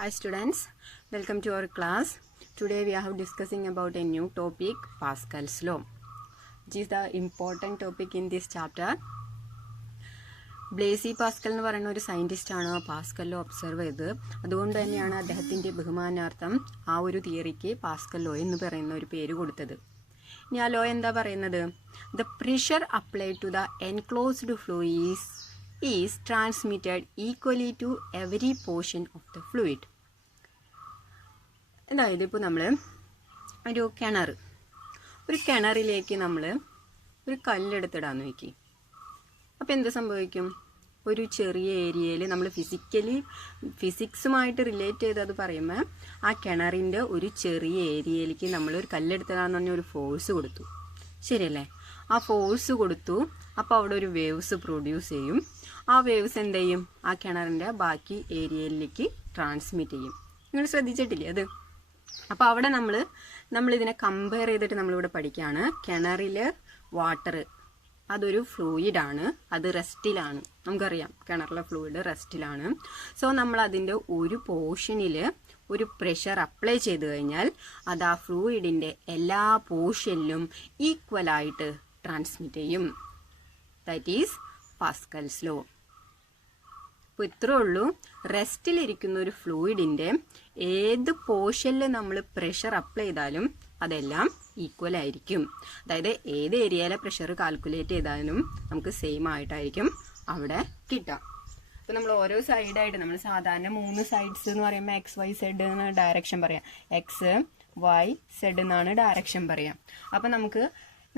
Hi students, welcome to our class. Today we are discussing about a new topic, Pascal's law. Which is the important topic in this chapter. Blazei Pascal എന്ന് പറയുന്ന ഒരു സയന്റിസ്റ്റാണ് Pascal law observe ചെയ്തത്. അതുകൊണ്ട് തന്നെയാണ് അദ്ദേഹത്തിന്റെ ബഹുമാനാർത്ഥം ആ ഒരു തിയറിക്ക് Pascal law എന്ന് പറയുന്ന ഒരു പേര് കൊടുത്തത്. ഇനി ആ ലോ എന്താ പറയുന്നത്? The pressure applied to the enclosed fluid is transmitted equally to every portion of the fluid. അതായത് ഇപ്പോൾ നമ്മൾ ഒരു കിണറിലേക്ക് നമ്മൾ ഒരു കല്ലെടുത്തിടാന്ന് നോക്കി. അപ്പോൾ എന്ത് സംഭവിക്കും? ഒരു ചെറിയ ഏരിയയിൽ നമ്മൾ ഫിസിക്സുമായിട്ട് റിലേറ്റ് ചെയ്ത് അത് പറയുമ്പോൾ ആ കിണറിൻ്റെ ഒരു ചെറിയ ഏരിയയിലേക്ക് നമ്മൾ ഒരു കല്ലെടുത്തിടാന്ന് പറഞ്ഞ ഒരു ഫോഴ്സ് കൊടുത്തു, ശരിയല്ലേ? ആ ഫോഴ്സ് കൊടുത്തു. അപ്പോൾ അവിടെ ഒരു വേവ്സ് പ്രൊഡ്യൂസ് ചെയ്യും. ആ വേവ്സ് എന്ത് ചെയ്യും? ആ കിണറിൻ്റെ ബാക്കി ഏരിയയിലേക്ക് ട്രാൻസ്മിറ്റ് ചെയ്യും. നിങ്ങൾ ശ്രദ്ധിച്ചിട്ടില്ലേ അത്? അപ്പോൾ അവിടെ നമ്മളിതിനെ കമ്പയർ ചെയ്തിട്ട് നമ്മളിവിടെ പഠിക്കുകയാണ്. കിണറിൽ വാട്ടർ അതൊരു ഫ്ലൂയിഡാണ്, അത് റെസ്റ്റിലാണ്. നമുക്കറിയാം കിണറിലെ ഫ്ലൂയിഡ് റെസ്റ്റിലാണ്. സോ നമ്മൾ അതിൻ്റെ ഒരു പോർഷനിൽ ഒരു പ്രഷർ അപ്ലൈ ചെയ്ത് കഴിഞ്ഞാൽ അത് ആ ഫ്ലൂയിഡിൻ്റെ എല്ലാ പോർഷനിലും ഈക്വലായിട്ട് ട്രാൻസ്മിറ്റ് ചെയ്യും. That is Pascal's law. അപ്പോൾ ഇത്രേ ഉള്ളൂ. റെസ്റ്റിലിരിക്കുന്ന ഒരു ഫ്ലൂയിഡിൻ്റെ ഏത് പോർഷനിൽ നമ്മൾ പ്രഷർ അപ്ലൈ ചെയ്താലും അതെല്ലാം ഈക്വൽ ആയിരിക്കും. അതായത് ഏത് ഏരിയയിലെ പ്രഷർ കാൽക്കുലേറ്റ് ചെയ്താലും നമുക്ക് സെയിം ആയിട്ടായിരിക്കും അവിടെ കിട്ടുക. അപ്പോൾ നമ്മൾ ഓരോ സൈഡായിട്ട് നമ്മൾ സാധാരണ 3 സൈഡ്സ് എന്ന് പറയുമ്പോൾ XYZ എന്ന് ഡയറക്ഷൻ പറയാം. XYZ എന്നാണ് ഡയറക്ഷൻ പറയാം. അപ്പോൾ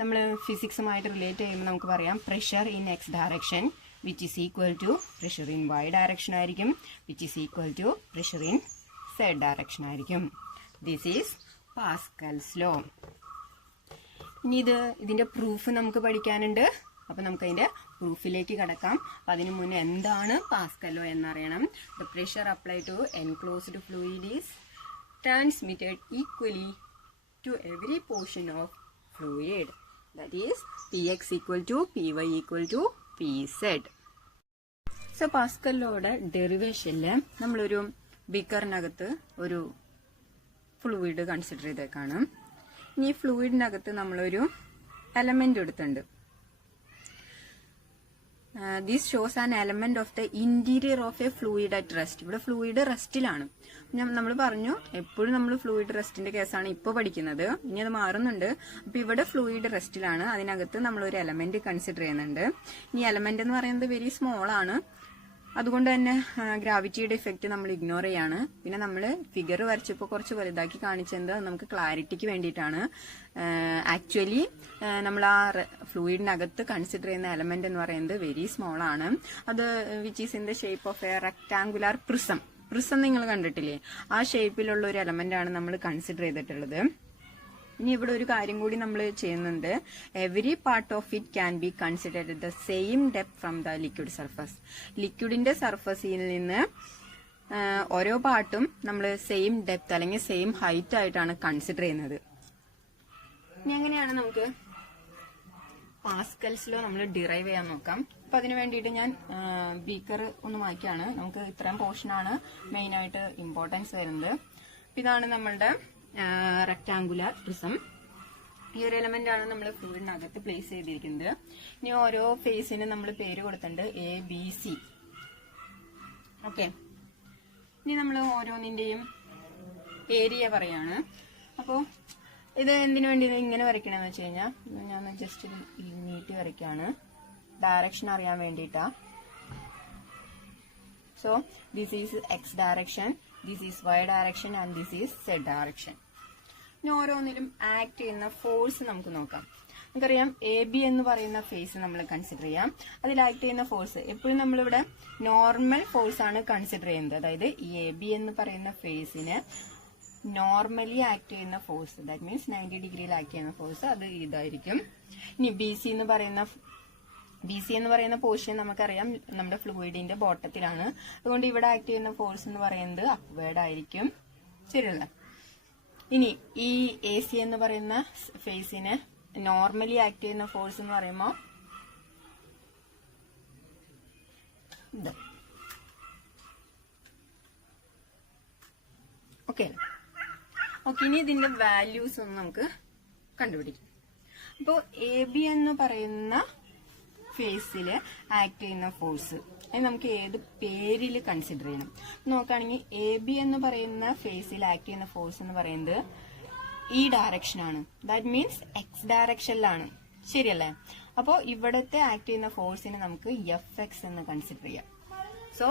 നമ്മൾ ഫിസിക്സുമായിട്ട് റിലേറ്റ് ചെയ്യുമ്പോൾ നമുക്ക് പറയാം pressure in X direction which is equal to pressure in Y direction ആയിരിക്കും, which is equal to pressure in Z direction ആയിരിക്കും. This is Pascal's law. ഇനി ഇതിന്റെ പ്രൂഫ് നമുക്ക് പഠിക്കാനുണ്ട്. അപ്പോൾ നമുക്ക് അതിന്റെ പ്രൂഫിലേക്ക് കടക്കാം. അപ്പോൾ അതിനു മുന്നേ എന്താണ് പാസ്കൽ ലോ എന്നറിയണം. The pressure applied to enclosed fluid is transmitted equally to every portion of fluid. That is Px equal to Py equal to PZ. So Pascal ലോയുടെ ഡെറിവേഷനിൽ നമ്മളൊരു ബീക്കറിനകത്ത് ഒരു ഫ്ലൂയിഡ് കൺസിഡർ ചെയ്തേക്കാണ്. ഇനി ഈ ഫ്ലൂയിഡിനകത്ത് നമ്മളൊരു എലമെന്റ് എടുത്തിട്ടുണ്ട്. This shows an element of the interior of A fluid at rest. ഇവിടെ ഫ്ലൂയിഡ് റെസ്റ്റിലാണ്. നമ്മൾ പറഞ്ഞു എപ്പോഴും നമ്മൾ ഫ്ലൂയിഡ് റെസ്റ്റിന്റെ കേസാണ് ഇപ്പോൾ പഠിക്കുന്നത്. ഇനി അത് മാറുന്നുണ്ട്. അപ്പൊ ഇവിടെ ഫ്ലൂയിഡ് റെസ്റ്റിലാണ്. അതിനകത്ത് നമ്മൾ ഒരു എലമെന്റ് കൺസിഡർ ചെയ്യുന്നുണ്ട്. ഇനി എലമെന്റ് എന്ന് പറയുന്നത് വെരി സ്മോൾ ആണ്. അതുകൊണ്ട് തന്നെ ഗ്രാവിറ്റിയുടെ ഇഫക്റ്റ് നമ്മൾ ഇഗ്നോർ ചെയ്യാണ്. പിന്നെ നമ്മൾ ഫിഗർ വരച്ചപ്പോൾ കുറച്ച് വലുതാക്കി കാണിച്ചത് നമുക്ക് ക്ലാരിറ്റിക്ക് വേണ്ടിയിട്ടാണ്. ആക്ച്വലി നമ്മൾ ആ ഫ്ലൂയിഡിനകത്ത് കൺസിഡർ ചെയ്യുന്ന എലമെന്റ് എന്ന് പറയുന്നത് വെരി സ്മോൾ ആണ്. അത് which is in the shape of A rectangular prism നിങ്ങൾ കണ്ടിട്ടില്ലേ? ആ ഷേപ്പിലുള്ള ഒരു എലമെന്റ് ആണ് നമ്മൾ കൺസിഡർ ചെയ്തിട്ടുള്ളത്. ഇനി ഇവിടെ ഒരു കാര്യം കൂടി നമ്മൾ ചെയ്യുന്നുണ്ട്. Every part of it can be considered the same depth from the liquid surface. ലിക്വിഡിന്റെ സർഫസിൽ നിന്ന് ഓരോ പാർട്ടും നമ്മൾ സെയിം ഡെപ്ത് അല്ലെങ്കിൽ സെയിം ഹൈറ്റ് ആയിട്ടാണ് കൺസിഡർ ചെയ്യുന്നത്. ഇനി എങ്ങനെയാണ് നമുക്ക് പാസ്കൽസ് ലോ നമ്മൾ ഡിറൈവ് ചെയ്യാൻ നോക്കാം. അപ്പൊ അതിന് വേണ്ടിയിട്ട് ഞാൻ ബീക്കർ ഒന്ന് മാറ്റിയാണ്. നമുക്ക് ഇത്രയും പോർഷനാണ് മെയിൻ ആയിട്ട് ഇമ്പോർട്ടൻസ് വരുന്നത്. ഇതാണ് നമ്മളുടെ റെക്ടാങ്കുലർ പ്രിസം. ഈ ഒരു എലമെന്റ് ആണ് നമ്മൾ ഫ്ലൂയിഡിനകത്ത് പ്ലേസ് ചെയ്തിരിക്കുന്നത്. ഇനി ഓരോ ഫേസിന് നമ്മൾ പേര് കൊടുത്തിട്ടുണ്ട് ABC. ഓക്കെ, ഇനി നമ്മൾ ഓരോന്നിന്റെയും ഏരിയ പറയാണ്. അപ്പോൾ ഇത് എന്തിനു വേണ്ടി ഇങ്ങനെ വരയ്ക്കണമെന്ന് വെച്ച് കഴിഞ്ഞാൽ ഞാൻ ജസ്റ്റ് നീട്ടി വരയ്ക്കാണ്, ഡയറക്ഷൻ അറിയാൻ വേണ്ടിയിട്ടാ. So this is X direction, this is Y direction and this is Z direction. ഇനി ഓരോന്നിലും ആക്ട് ചെയ്യുന്ന ഫോഴ്സ് നമുക്ക് നോക്കാം. നമുക്കറിയാം AB എന്ന് പറയുന്ന ഫേസ് നമ്മൾ കൺസിഡർ ചെയ്യാം. അതിൽ ആക്ട് ചെയ്യുന്ന ഫോഴ്സ് എപ്പോഴും നമ്മളിവിടെ നോർമൽ ഫോഴ്സ് ആണ് കൺസിഡർ ചെയ്യുന്നത്. അതായത് ഈ AB എന്ന് പറയുന്ന ഫേസിന് നോർമലി ആക്ട് ചെയ്യുന്ന ഫോഴ്സ്, ദാറ്റ് മീൻസ് 90 ഡിഗ്രിയിൽ ആക്ട് ചെയ്യുന്ന ഫോഴ്സ് അത് ഇതായിരിക്കും. ഇനി BC എന്ന് പറയുന്ന പോർഷൻ നമുക്കറിയാം നമ്മുടെ ഫ്ലൂയിഡിന്റെ ബോട്ടത്തിലാണ്. അതുകൊണ്ട് ഇവിടെ ആക്ട് ചെയ്യുന്ന ഫോഴ്സ് എന്ന് പറയുന്നത് അപ്വേർഡ് ആയിരിക്കും, ശരിയല്ല? ഇനി ഈ AC എന്ന് പറയുന്ന ഫേസിന് നോർമലി ആക്ട് ചെയ്യുന്ന ഫോഴ്സ് എന്ന് പറയുമ്പോൾ ഓക്കെ ഓക്കെ, ഇനി ഇതിന്റെ വാല്യൂസ് ഒന്ന് നമുക്ക് കണ്ടുപിടിക്കാം. അപ്പോൾ AB എന്ന് പറയുന്ന ഫേസിൽ ആക്ട് ചെയ്യുന്ന ഫോഴ്സ് അത് നമുക്ക് ഏത് പേരിൽ കൺസിഡർ ചെയ്യണം നോക്കുകയാണെങ്കിൽ, AB എന്ന് പറയുന്ന ഫേസിൽ ആക്ട് ചെയ്യുന്ന ഫോഴ്സ് എന്ന് പറയുന്നത് ഈ ഡയറക്ഷനാണ്. ദാറ്റ് മീൻസ് എക്സ് ഡയറക്ഷനിലാണ്, ശരിയല്ലേ? അപ്പോൾ ഇവിടത്തെ ആക്ട് ചെയ്യുന്ന ഫോഴ്സിനെ നമുക്ക് Fx എന്ന് കൺസിഡർ ചെയ്യാം. So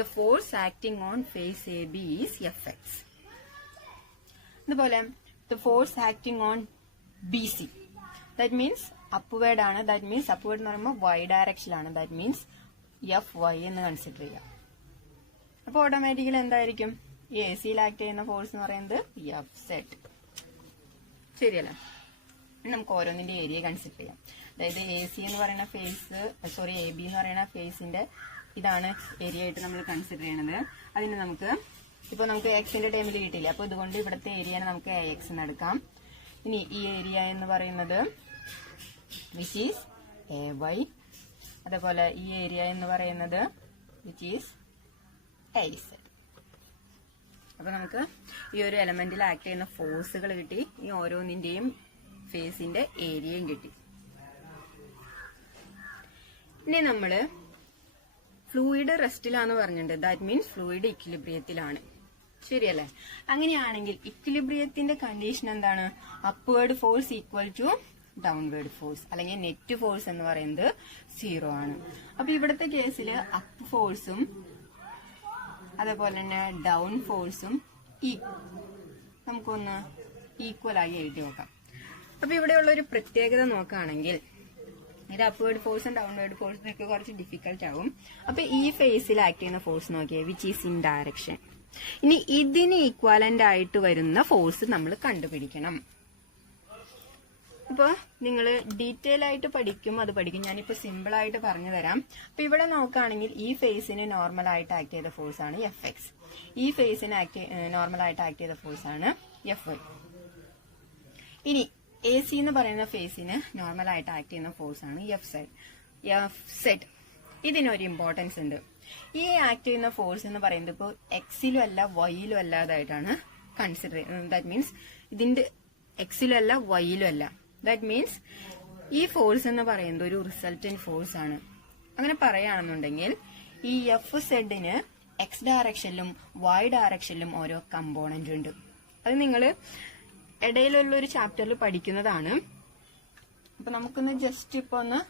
the force acting on face AB is Fx. അതുപോലെ the force acting on BC, that means upward ആണ്. ദാറ്റ് മീൻസ് അപ്വേർഡ് എന്ന് പറയുമ്പോൾ y ഡയറക്ഷനിലാണ്. ദാറ്റ് മീൻസ് Fy എന്ന് കൺസിഡർ ചെയ്യാം. അപ്പോൾ ഓട്ടോമാറ്റിക്കലി എന്തായിരിക്കും? ഈ AC-യിൽ ആക്ട് ചെയ്യുന്ന ഫോഴ്സ് എന്ന് പറയുന്നത് Fz, ശരിയല്ലേ? നമുക്ക് ഓരോന്നിന്റെ ഏരിയ കൺസിഡർ ചെയ്യാം. അതായത് AC എന്ന് പറയുന്ന ഫേസ്, സോറി AB എന്ന് പറയുന്ന ഫേസിന്റെ ഇതാണ് ഏരിയ ആയിട്ട് നമ്മൾ കൺസിഡർ ചെയ്യണത്. അതിന് നമുക്ക് ഇപ്പൊ നമുക്ക് എക്സിന്റെ ടൈമിൽ കിട്ടില്ല, അപ്പൊ ഇതുകൊണ്ട് ഇവിടുത്തെ ഏരിയനെ നമുക്ക് AX എന്ന് എടുക്കാം. ഇനി ഈ ഏരിയ എന്ന് പറയുന്നത് വിച്ച് ഈസ് AY, അതേപോലെ ഈ ഏരിയ എന്ന് പറയുന്നത് വിച്ച് ഈസ് AZ. അപ്പൊ നമുക്ക് ഈ ഒരു എലമെന്റിൽ ആക്ട് ചെയ്യുന്ന ഫോഴ്സുകൾ കിട്ടി, ഈ ഓരോന്നിന്റെയും ഫേസിന്റെ ഏരിയയും കിട്ടി. ഇനി നമ്മള് ഫ്ലൂയിഡ് റെസ്റ്റിലാന്ന് പറഞ്ഞിട്ടുണ്ട്. ദാറ്റ് മീൻസ് ഫ്ലൂയിഡ് ഇക്വിലിബ്രിയത്തിലാണ്, ശരിയല്ലേ? അങ്ങനെയാണെങ്കിൽ ഇക്വിലിബ്രിയത്തിന്റെ കണ്ടീഷൻ എന്താണ്? Upward force equal to downward force, അല്ലെങ്കിൽ നെറ്റ് ഫോഴ്സ് എന്ന് പറയുന്നത് 0 ആണ്. അപ്പൊ ഇവിടുത്തെ കേസിൽ അപ്പ് ഫോഴ്സും അതേപോലെ തന്നെ ഡൗൺ ഫോഴ്സും നമുക്കൊന്ന് ഈക്വൽ ആയി എഴുതി നോക്കാം. അപ്പൊ ഇവിടെയുള്ള ഒരു പ്രത്യേകത നോക്കുകയാണെങ്കിൽ, ഇത് അപ്വേർഡ് ഫോഴ്സും ഡൗൺവേർഡ് ഫോഴ്സും ഒക്കെ കുറച്ച് ഡിഫിക്കൽട്ട് ആവും. അപ്പൊ ഈ ഫേസിൽ ആക്ട് ചെയ്യുന്ന ഫോഴ്സ് നോക്കിയേ, വിച്ച് ഈസ് ഇൻ ഡയറക്ഷൻ. ഇനി ഇതിന് ഈക്വാലന്റ് ആയിട്ട് വരുന്ന ഫോഴ്സ് നമ്മൾ കണ്ടുപിടിക്കണം. അപ്പൊ നിങ്ങൾ ഡീറ്റെയിൽ ആയിട്ട് പഠിക്കും, അത് പഠിക്കും. ഞാനിപ്പോ സിമ്പിൾ ആയിട്ട് പറഞ്ഞു തരാം. അപ്പൊ ഇവിടെ നോക്കുകയാണെങ്കിൽ ഈ ഫേസിന് നോർമൽ ആയിട്ട് ആക്ട് ചെയ്ത ഫോഴ്സ് ആണ് Fx, ഈ ഫേസിന് നോർമൽ ആയിട്ട് ആക്ട് ചെയ്ത ഫോഴ്സ് ആണ് Fy. ഇനി AC എന്ന് പറയുന്ന ഫേസിന് നോർമൽ ആയിട്ട് ആക്ട് ചെയ്യുന്ന ഫോഴ്സ് ആണ് Fz. ഇതിനൊരു ഇമ്പോർട്ടൻസ് ഉണ്ട്. ഈ ആക്ട് ചെയ്യുന്ന ഫോഴ്സ് എന്ന് പറയുന്നത് ഇപ്പോൾ എക്സിലും അല്ല വൈയിലും അല്ലാതായിട്ടാണ് കൺസിഡർ ചെയ്യുന്നത്. ദാറ്റ് മീൻസ് ഇതിന്റെ എക്സിലും അല്ല വൈയിലും അല്ല. ദാറ്റ് മീൻസ് ഈ ഫോഴ്സ് എന്ന് പറയുന്നത് ഒരു റിസൾട്ടന്റ് ഫോഴ്സ് ആണ്. അങ്ങനെ പറയുകയാണെന്നുണ്ടെങ്കിൽ ഈ Fzന് എക്സ് ഡയറക്ഷനിലും വൈ ഡയറക്ഷനിലും ഓരോ കമ്പോണന്റ് ഉണ്ട്. അത് നിങ്ങൾ ഇടയിലുള്ള ഒരു ചാപ്റ്ററിൽ പഠിക്കുന്നതാണ്. അപ്പൊ നമുക്കൊന്ന് ജസ്റ്റ് ഇപ്പൊ ഒന്ന്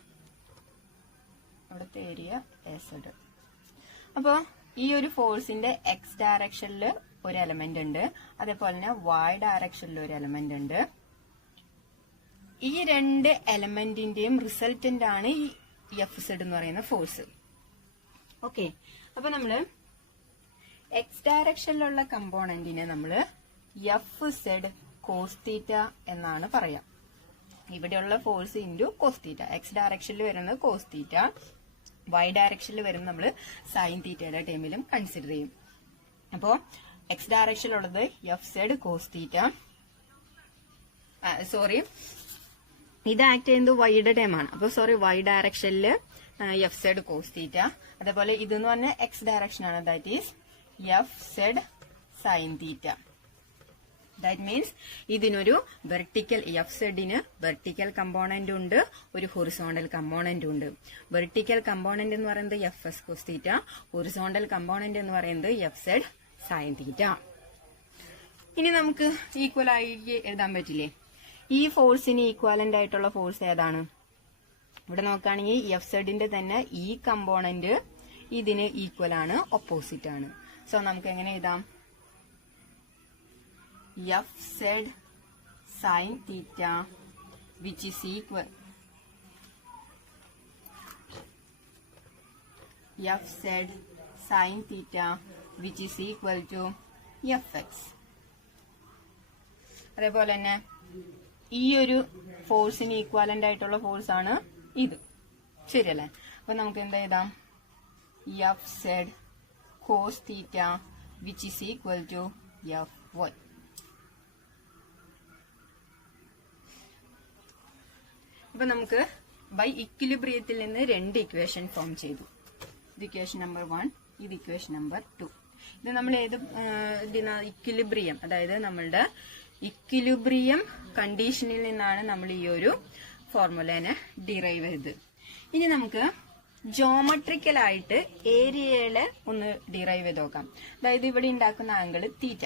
അവിടുത്തെ ഏരിയ AZ. അപ്പൊ ഈ ഒരു ഫോഴ്സിന്റെ എക്സ് ഡയറക്ഷനിൽ ഒരു എലമെന്റ് ഉണ്ട്, അതേപോലെ തന്നെ വൈ ഡയറക്ഷനിൽ ഒരു എലമെന്റ് ഉണ്ട്. ഈ രണ്ട് എലമെന്റിന്റെയും റിസൾട്ടന്റ് ആണ് ഈ Fz എന്ന് പറയുന്ന ഫോഴ്സ്. ഓക്കെ, അപ്പൊ നമ്മള് എക്സ് ഡയറക്ഷനിലുള്ള കമ്പോണന്റിനെ നമ്മള് Fz കോസ് തീറ്റ എന്നാണ് പറയാം. ഇവിടെയുള്ള force into cos theta. X ഡയറക്ഷനിൽ വരുന്നത് കോസ് തീറ്റ, വൈ ഡയറക്ഷനിൽ വരുന്നത് നമ്മൾ സൈൻ തീറ്റയുടെ ടൈമിലും കൺസിഡർ ചെയ്യും. അപ്പോ എക്സ് ഡയറക്ഷനിലുള്ളത് Fz കോസ് തീറ്റ, സോറി ഇത് ആക്ട് ചെയ്യുന്നത് വൈയുടെ ടൈമാണ്. അപ്പൊ സോറി വൈ ഡയറക്ഷനിൽ Fz കോസ് തീറ്റ, അതേപോലെ ഇതെന്ന് പറഞ്ഞാൽ എക്സ് ഡയറക്ഷൻ ആണ്. That is Fz sine theta. That means ഇതിനൊരു വെർട്ടിക്കൽ Fzന് വെർട്ടിക്കൽ കമ്പോണന്റ് ഉണ്ട്, ഒരു ഹൊറിസോണ്ടൽ കമ്പോണന്റ് ഉണ്ട്. വെർട്ടിക്കൽ കമ്പോണന്റ് എന്ന് പറയുന്നത് Fs cos theta, horizontal component എന്ന് പറയുന്നത് Fz സൈൻ തീറ്റ. ഇനി നമുക്ക് ഈക്വൽ ആയി എഴുതാൻ പറ്റില്ലേ? ഈ ഫോഴ്സിന് ഈക്വാലന്റ് ആയിട്ടുള്ള ഫോഴ്സ് ഏതാണ്? ഇവിടെ നോക്കുകയാണെങ്കിൽ Fzന്റെ തന്നെ ഈ കമ്പോണന്റ് ഇതിന് ഈക്വൽ ആണ്, ഓപ്പോസിറ്റ് ആണ്. സോ നമുക്ക് എങ്ങനെ എഴുതാം? Fz sin theta which is equal Fz sin theta which is equal to Fx. അതേപോലെ തന്നെ ഈ ഒരു ഫോഴ്സിന് ഈക്വാലന്റ് ആയിട്ടുള്ള ഫോഴ്സ് ആണ് ഇത്, ശരിയല്ലേ? അപ്പൊ നമുക്ക് എന്താ എഴുതാം? Fz cos theta which is equal to Fy. അപ്പൊ നമുക്ക് ബൈ ഇക്വിലിബ്രിയത്തിൽ നിന്ന് രണ്ട് ഇക്വേഷൻ ഫോം ചെയ്തു. ഇത് ഇക്വേഷൻ നമ്പർ 1, ഇത് ഇക്വേഷൻ നമ്പർ 2. ഇത് നമ്മൾ ഏത് ഇക്വിലിബ്രിയം, അതായത് നമ്മളുടെ ഇക്വിലിബ്രിയം കണ്ടീഷനിൽ നിന്നാണ് നമ്മൾ ഈ ഒരു ഫോർമുലേനെ ഡിറൈവ് ചെയ്തത്. ഇനി നമുക്ക് ജോമെട്രിക്കലായിട്ട് ഏരിയയിലെ ഒന്ന് ഡിറൈവ് ചെയ്ത് നോക്കാം. അതായത് ഇവിടെ ഉണ്ടാക്കുന്ന ആംഗിൾ തീറ്റ.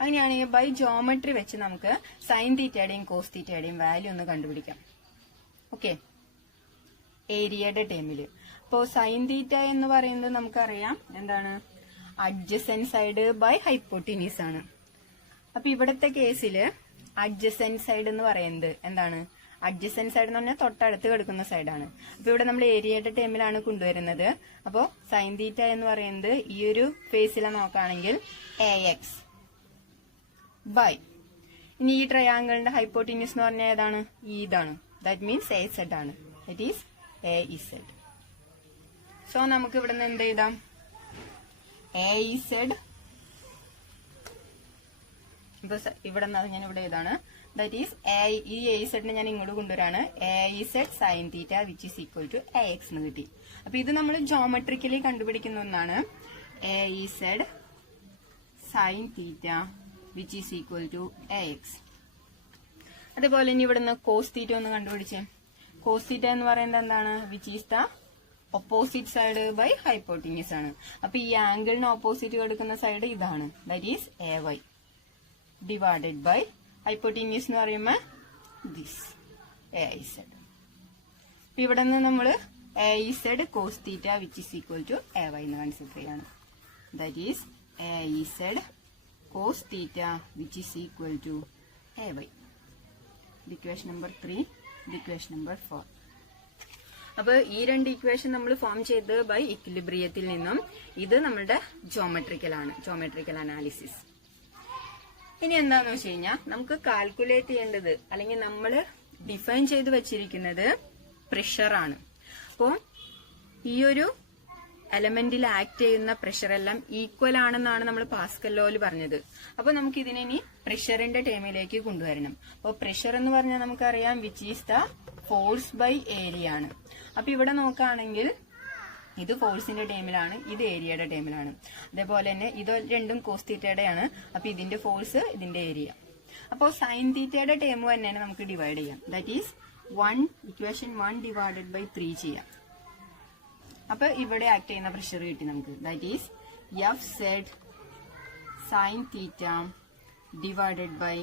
അങ്ങനെയാണെങ്കിൽ ബൈ ജോമെട്രി വെച്ച് നമുക്ക് സൈൻ തീറ്റയുടെയും കോസ് തീറ്റയുടെയും വാല്യൂ ഒന്ന് കണ്ടുപിടിക്കാം. ഓക്കെ, ഏരിയയുടെ ടേമില്. അപ്പോൾ സൈൻ തീറ്റ എന്ന് പറയുന്നത് നമുക്കറിയാം എന്താണ്, അഡ്ജസെന്റ് സൈഡ് ബൈ ഹൈപ്പോട്ടിനീസ് ആണ്. അപ്പൊ ഇവിടത്തെ കേസില് അഡ്ജസെന്റ് സൈഡ് എന്ന് പറയുന്നത് എന്താണ്, അഡ്ജസെന്റ് സൈഡ് എന്ന് പറഞ്ഞാൽ തൊട്ടടുത്ത് കിടക്കുന്ന സൈഡാണ്. അപ്പൊ ഇവിടെ നമ്മൾ ഏരിയയുടെ ടേമിലാണ് കൊണ്ടുവരുന്നത്. അപ്പോൾ സൈൻ തീറ്റ എന്ന് പറയുന്നത് ഈ ഒരു ഫേസിലെ നോക്കുകയാണെങ്കിൽ AX ബൈ, ഇനി ഈ ട്രയാങ്കിളിന്റെ ഹൈപ്പോട്ടിന്യൂസ് എന്ന് പറഞ്ഞാൽ ഏതാണ്, ഇതാണ്. ദാറ്റ് മീൻസ് AZ ആണ്. That is AZ. സോ നമുക്ക് ഇവിടെ നിന്ന് എന്ത് എഴുതാം, AZ. ഇപ്പൊ ഇവിടെ ഞാൻ ഇവിടെ എഴുതാണ്. ദാറ്റ് ഈസ് ഈ AZ ഞാൻ ഇങ്ങോട്ട് കൊണ്ടുവരാണ്. AZ sine theta which is equal to AX എന്ന് കിട്ടി. അപ്പൊ ഇത് നമ്മൾ ജോമെട്രിക്കലി കണ്ടുപിടിക്കുന്ന ഒന്നാണ്. AZ sine theta which is equal to AX. അതേപോലെ ഇനി ഇവിടുന്ന് കോസ് തീറ്റ ഒന്ന് കണ്ടുപിടിച്ചേ. കോസ് തീറ്റ എന്ന് പറയുന്നത് എന്താണ്, which is the opposite side by hypotenuse ആണ്. അപ്പൊ ഈ ആംഗിളിന് ഓപ്പോസിറ്റ് കൊടുക്കുന്ന സൈഡ് ഇതാണ്. That is AY divided by hypotenuse എന്ന് പറയുമ്പോൾ ദിസ് AIZ. ഇവിടെ നിന്ന് നമ്മൾ AIZ cos theta which is equal to AY എന്ന് കൺസിഡർ ചെയ്യാണ്. That is AIZ cos theta which is equal to AY. Equation number 3, equation number 4. അപ്പൊ ഈ രണ്ട് ഇക്വേഷൻ നമ്മൾ ഫോം ചെയ്തത് ബൈ ഇക്വിലിബ്രിയത്തിൽ നിന്നും. ഇത് നമ്മളുടെ ജോമെട്രിക്കൽ ആണ്, ജോമെട്രിക്കൽ അനാലിസിസ്. ഇനി എന്താന്ന് വെച്ച് കഴിഞ്ഞാൽ നമുക്ക് കാൽക്കുലേറ്റ് ചെയ്യേണ്ടത് അല്ലെങ്കിൽ നമ്മൾ ഡിഫൈൻ ചെയ്ത് വെച്ചിരിക്കുന്നത് പ്രഷറാണ്. അപ്പോൾ ഈ ഒരു എലമെന്റിൽ ആക്ട് ചെയ്യുന്ന പ്രഷർ എല്ലാം ഈക്വൽ ആണെന്നാണ് നമ്മൾ പാസ്കൽ ലോയിൽ പറഞ്ഞത്. അപ്പൊ നമുക്ക് ഇതിനെ ഇനി പ്രഷറിന്റെ ടേമിലേക്ക് കൊണ്ടുവരണം. അപ്പോൾ പ്രഷർ എന്ന് പറഞ്ഞാൽ നമുക്കറിയാം which is the force by area ആണ്. അപ്പൊ ഇവിടെ നോക്കുകയാണെങ്കിൽ ഇത് ഫോഴ്സിന്റെ ടേമിലാണ്, ഇത് ഏരിയയുടെ ടേമിലാണ്. അതേപോലെ തന്നെ ഇത് രണ്ടും കോസ് തീറ്റയുടെ ആണ്. അപ്പൊ ഇതിന്റെ ഫോഴ്സ്, ഇതിന്റെ ഏരിയ. അപ്പോൾ സൈൻ തീറ്റയുടെ ടേം തന്നെയാണ് നമുക്ക് ഡിവൈഡ് ചെയ്യാം. That is equation 1 divided by 3 ചെയ്യാം. അപ്പൊ ഇവിടെ ആക്ട് ചെയ്യുന്ന പ്രഷർ കിട്ടി നമുക്ക്. That is FZ sine theta divided by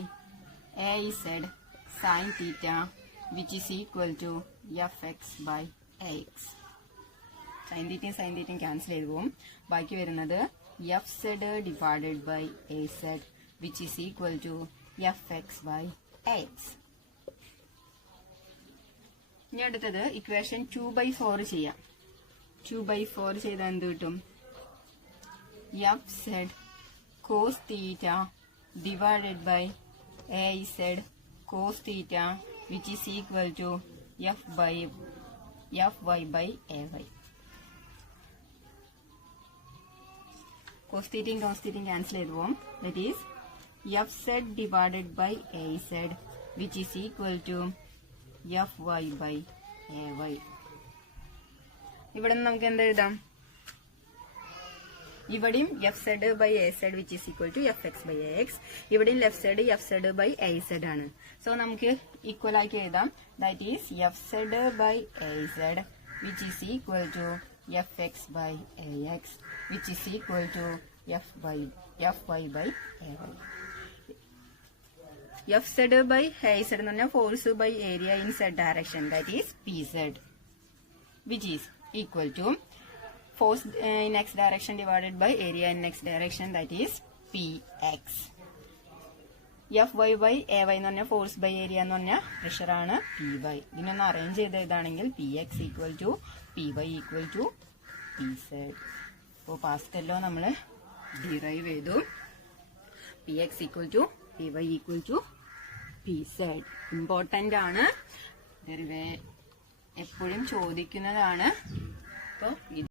AZ sine theta which is equal to FX by AX. Sine തീറ്റയും ക്യാൻസൽ ചെയ്ത് പോകും. ബാക്കി വരുന്നത് FZ divided by AZ which is equal to FX by AX. ഇനി അടുത്തത് equation 2/4 ചെയ്യാം. 2/4 ചെയ്താൽ എന്ത് കിട്ടും, FZ cos theta divided by AZ cos theta which is equal to FY by AY. Cos തീറ്റയും ക്യാൻസൽ ചെയ്ത് പോകും. That is FZ divided by AZ which is equal to FY by AY. ഇവിടെ നിന്ന് നമുക്ക് എന്ത് എഴുതാം, ഇവിടെയും FZ by AZ which is equal to FX by AX. ഇവിടെയും left side FZ by AZ ആണ്. സോ നമുക്ക് ഈക്വൽ ആക്കി എഴുതാം. That is FZ by AZ which is equal to FX by AX which is equal to FY by AY. FZ by AZ എന്ന് പറഞ്ഞാൽ force by area in Z direction. That is PZ which is equal to force in x direction divided by area in x direction, that is Px. Fy by Ay എന്ന് പറഞ്ഞാൽ force by area എന്ന് പറഞ്ഞാൽ pressure ആണ്. Py ഇതിനൊന്ന് arrange ചെയ്ത് എഴുതാണെങ്കിൽ Px equal to Py equal to Pz. അപ്പോൾ Pascal law നമ്മൾ ഡിറൈവ് ചെയ്തു. Px equal to Py equal to Pz. Important ആണ്, എപ്പോഴും ചോദിക്കുന്നതാണ്. അപ്പോൾ